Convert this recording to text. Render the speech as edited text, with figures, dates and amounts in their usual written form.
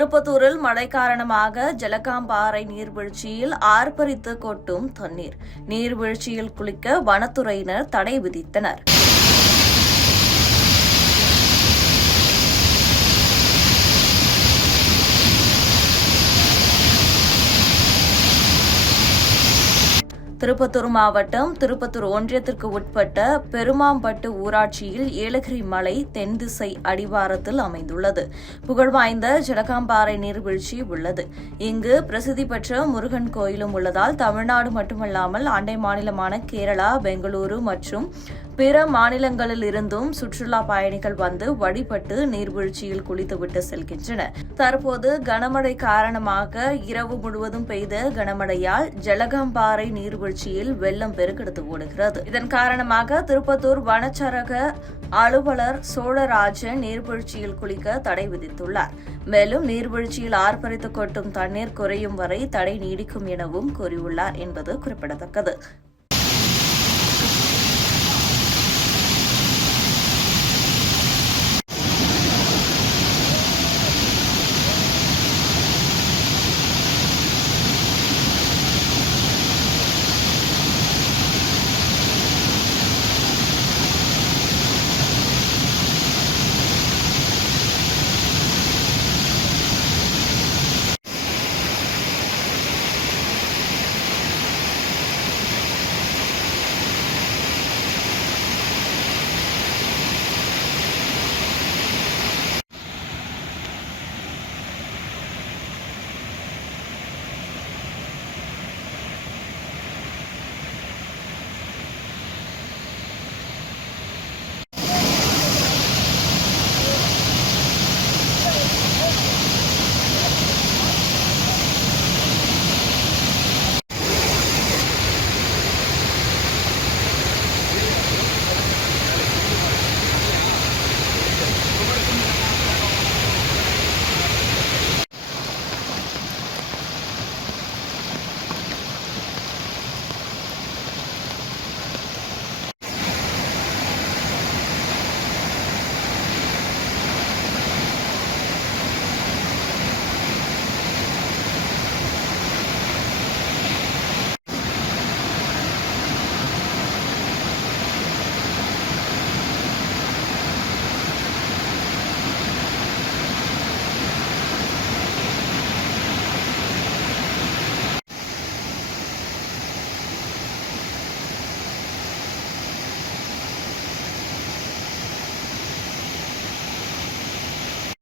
திருப்பத்தூரில் மழை காரணமாக ஜலகாம்பாறை நீர்வீழ்ச்சியில் ஆர்ப்பரித்து கொட்டும் தண்ணீர். நீர்வீழ்ச்சியில் குளிக்க வனத்துறையினர் தடை விதித்தனர். திருப்பத்தூர் மாவட்டம் திருப்பத்தூர் ஒன்றியத்திற்கு உட்பட்ட பெருமாம்பட்டு ஊராட்சியில் ஏலகிரி மலை தென்திசை அடிவாரத்தில் அமைந்துள்ளது. புகழ்வாய்ந்த ஜலகாம்பாறை நீர்வீழ்ச்சி உள்ளது. இங்கு பிரசித்தி பெற்ற முருகன் கோயிலும் உள்ளதால் தமிழ்நாடு மட்டுமல்லாமல் அண்டை மாநிலமான கேரளா, பெங்களூரு மற்றும் பிற மாநிலங்களில் இருந்தும் சுற்றுலா பயணிகள் வந்து வழிபட்டு நீர்வீழ்ச்சியில் குளித்துவிட்டு செல்கின்றனர். தற்போது கனமழை காரணமாக இரவு முழுவதும் பெய்த கனமழையால் ஜலகாம்பாறை நீர்வீழ்ச்சியில் வெள்ளம் பெருக்கெடுத்து ஓடுகிறது. இதன் காரணமாக திருப்பத்தூர் வனச்சரக அலுவலர் சோழராஜன் நீர்வீழ்ச்சியில் குளிக்க தடை விதித்துள்ளார். மேலும் நீர்வீழ்ச்சியில் ஆர்ப்பரித்து கொட்டும் தண்ணீர் குறையும் வரை தடை நீடிக்கும் எனவும் கூறியுள்ளார் என்பது குறிப்பிடத்தக்கது.